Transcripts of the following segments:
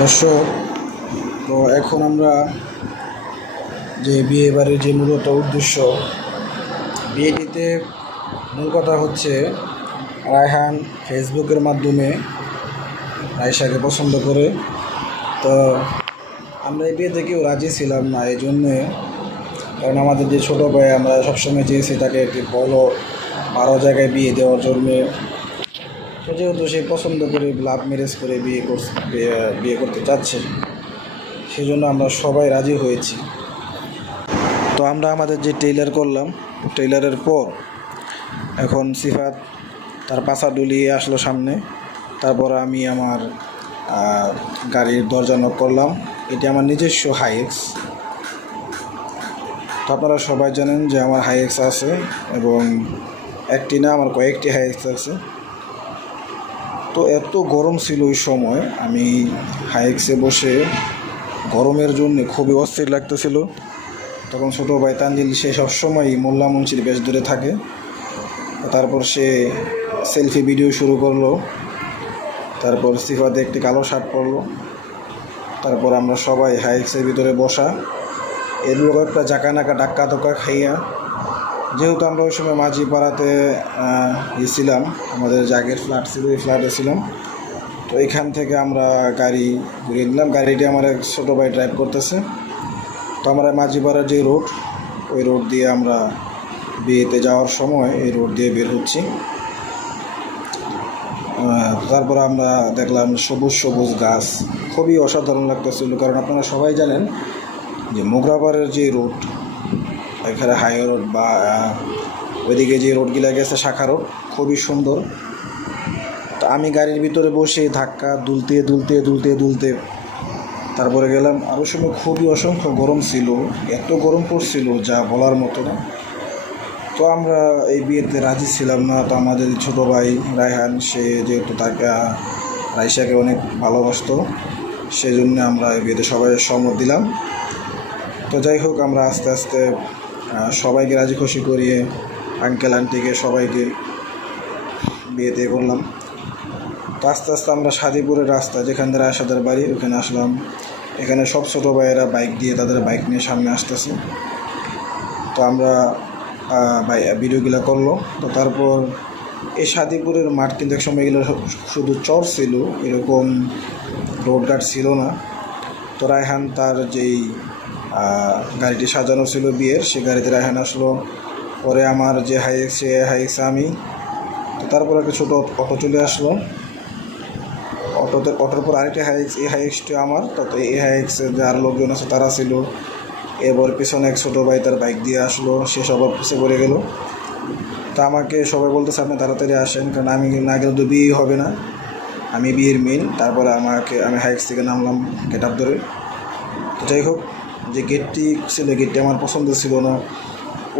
দর্শক, তো এখন আমরা যে বিয়ে বাড়ির যে মূলত উদ্দেশ্য, বিয়েটিতে মূল কথা হচ্ছে রায়হান ফেসবুকের মাধ্যমে রাইসাকে পছন্দ করে। তো আমরা এই বিয়েতে কেউ রাজি ছিলাম না, এই জন্যে, কারণ আমাদের যে ছোটো ভাই, আমরা সবসময় চেয়েছি তাকে একটি ভালো জায়গায় বিয়ে দেওয়ার জন্যে। তো যেহেতু সে পছন্দ করে লাভ ম্যারেজ করে বিয়ে করতে চাচ্ছে, সেজন্য আমরা সবাই রাজি হয়েছি। তো আমরা আমাদের যে টেইলার করলাম, টেইলারের পর এখন সিফাত তার পাছা ডুলিয়ে আসলো সামনে। তারপর আমি আমার গাড়ির দরজা নক করলাম। এটি আমার নিজস্ব হাইএক্স। তো আপনারা সবাই জানেন যে আমার হাইএক্স আছে, এবং একটি না, আমার কয়েকটি হাইএক্স আছে। তো এত গরম ছিল ওই সময়, আমি হাইএক্সে বসে গরমের জন্য খুবই অস্থির লাগতেছিল। তখন ছোটো ভাই তানজিল, সে সবসময়ই মোল্লা মুন্সির বেশ ধরে থাকে। তারপর সে সেলফি ভিডিও শুরু করলো। তারপর সিফাতে একটি কালো শার্ট পরলো। তারপর আমরা সবাই হাইএক্সের ভিতরে বসা, এর একটা জাকানাকা ডাক্কা তোকা খাইয়া, যেহেতু আমরা ওই সময় মাঝি পাড়াতে গেছিলাম, আমাদের জাগের ফ্ল্যাট ছিল, এই ফ্ল্যাটে ছিলাম। তো এখান থেকে আমরা গাড়ি ঘুরিয়ে নিলাম। গাড়িটি আমার এক ছোটো ভাই ড্রাইভ করতেছে। তো আমরা মাঝিপাড়ার যে রোড, ওই রোড দিয়ে আমরা বিয়েতে যাওয়ার সময় এই রোড দিয়ে বের হচ্ছি। তারপর আমরা দেখলাম সবুজ সবুজ গাছ, খুবই অসাধারণ লাগতেছিল। কারণ আপনারা সবাই জানেন যে মোগরাপাড়ের যে রোড, এখানে হাই রোড বা ওইদিকে যে রোডগুলো গেছে শাখা রোড, খুবই সুন্দর। তো আমি গাড়ির ভিতরে বসে ধাক্কা দুলতে তারপরে গেলাম। আর ওই সময় খুবই অসংখ্য গরম ছিল, এত গরম পড়ছিল যা বলার মতো না। তো আমরা এই বিয়েতে রাজি ছিলাম না। তো আমাদের ছোটো ভাই রায়হান, সে যেহেতু তাকে রাইসাকে অনেক ভালোবাসতো, সেজন্য আমরা এই বিয়েতে সবাই সম্মত দিলাম। তো যাই হোক, আমরা আস্তে আস্তে সবাইকে রাজি খুশি করিয়ে, আঙ্কেল আন্টিকে সবাইকে বিয়েতে করলাম। তো আস্তে আস্তে আমরা শাদিপুরের রাস্তা, যেখান থেকে রায়সাদের বাড়ি, ওখানে আসলাম। এখানে সব ছোটো ভাইয়েরা বাইক দিয়ে, তাদের বাইক নিয়ে সামনে আসতেছে। তো আমরা ভিডিওগুলো করলো। তো তারপর এই শাদিপুরের মাঠ কিন্তু এক সময় এগুলো শুধু চর ছিল, এরকম রোডঘাট ছিল না। তো রায়হান তার যেই গাড়িটি সাজানো ছিল বিয়ের, সে গাড়িতে রায়হান আসলো। পরে আমার যে হাইএক্স আমি। তো তারপর একটা ছোটো অটো চলে আসলো। অটোর পর আরেকটি হাইএক্স, এই হাইএক্সটি আমার। তো এই হাইএক্সে যার লোকজন আছে তারা ছিল। এবার পিছনে এক ছোটো ভাই তার বাইক দিয়ে আসলো, সে সবার পিছিয়ে পড়ে গেল। তা আমাকে সবাই বলতেছে আপনি তাড়াতাড়ি আসেন, কারণ আমি না গেলে তো বিয়ে হবে না, আমি বিয়ের মেন। তারপরে আমি হাইক্স থেকে নামলাম গেট আপ ধরে। তো যাই হোক, যে গেটটি ছিল, গেটটি আমার পছন্দ ছিল না।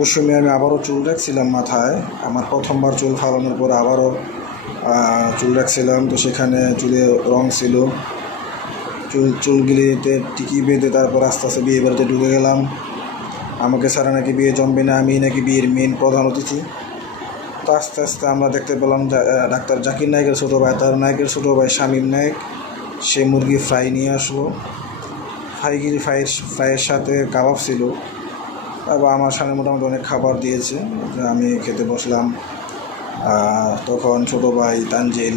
ওই সময় আমি আবারও চুল রাখছিলাম মাথায়, আমার প্রথমবার চুল ফালানোর পর আবারও চুল রাখছিলাম। তো সেখানে চুলে রং ছিল, চুলগুলিতে টিকি বেঁধে তারপর আস্তে আস্তে বিয়ে বাড়িতে ঢুকে গেলাম। আমাকে ছাড়া নাকি বিয়ে জমবে না, আমি নাকি বিয়ের মেন প্রধান অতিথি। তো আস্তে আস্তে আমরা দেখতে পেলাম ডাক্তার জাকির নায়কের ছোটো ভাই, তার নায়কের ছোটো ভাই শামীম নায়ক, সে মুরগি ফ্রাই নিয়ে আসলো। ফ্রাইয়ের সাথে কাবাব ছিল। তারপর আমার সামনে মোটামুটি অনেক খাবার দিয়েছে, আমি খেতে বসলাম। তখন ছোটো ভাই তানজিল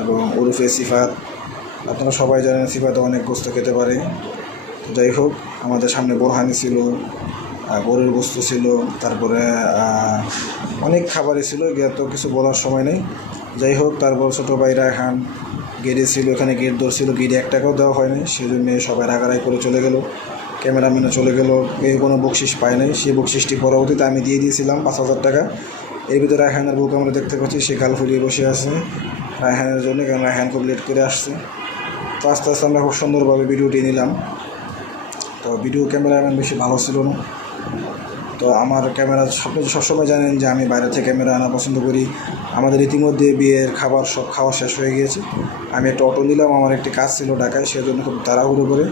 এবং ওরফে সিফাত, আপনারা সবাই জানেন সিফাত অনেক গোস্ত খেতে পারে। যাই হোক, আমাদের সামনে বোরহানি ছিল, গরুর গোস্ত ছিল, তারপরে অনেক খাবারই ছিল, তো কিছু বলার সময় নেই। যাই হোক, তারপর ছোটো ভাই রায়হান গেটে ছিল, এখানে গেট ধরছিল, গেটে 1 টাকাও দেওয়া হয়নি, সেজন্য সবাই রাগারাগি করে চলে গেল। ক্যামেরাম্যানও চলে গেল, কেউ কোনো বকশিস পায় নাই। সেই বকশিসটি পরবর্তীতে আমি দিয়ে দিয়েছিলাম 5,000 টাকা। এর ভিতরে রায়হানের বউকে আমরা দেখতে পাচ্ছি, সে গাল ফুলিয়ে বসে আছে রায়হানের জন্য, কারণ রায়হান খুব লেট করে আসছে। তো আস্তে আস্তে আমরা খুব সুন্দরভাবে ভিডিওটি নিলাম। তো ভিডিও ক্যামেরাম্যান বেশি ভালো ছিল না। তো আমার ক্যামেরা, আপনি সবসময় জানেন যে আমি বাইরে থেকে ক্যামেরা আনা পছন্দ করি। আমাদের ইতিমধ্যে বিয়ের খাবার সব খাওয়া শেষ হয়ে গিয়েছে। আমি একটা অটো নিলাম, আমার একটি কাজ ছিল ঢাকায়, সেজন্য খুব তাড়াহুড়ো করে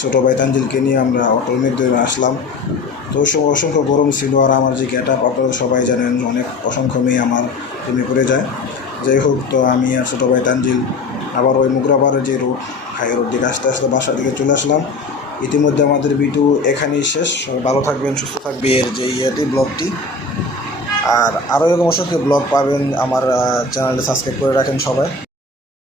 ছোটো ভাই তানজিলকে নিয়ে আমরা অটোর মধ্যে আসলাম। তো ওই সময় অসংখ্য গরম ছিল, আর আমার যে গেট আপ আপনারা সবাই জানেন, অনেক অসংখ্য মেয়ে আমার প্রেমে পড়ে যায়। যাই হোক, তো আমি আর ছোটো ভাই তানজিল আবার ওই মুগরাপাড়ের যে রোড হাই রোড দিকে আস্তে আস্তে বাসার দিকে চলে আসলাম। ইতিমধ্যে আমাদের ভিডিও এখানেই শেষ। সবাই ভালো থাকবেন, সুস্থ থাকবে এর যে ব্লগটি। আর আরও এরকম অসংখ্য ব্লগ পাবেন। আমার চ্যানেলটি সাবস্ক্রাইব করে রাখেন সবাই।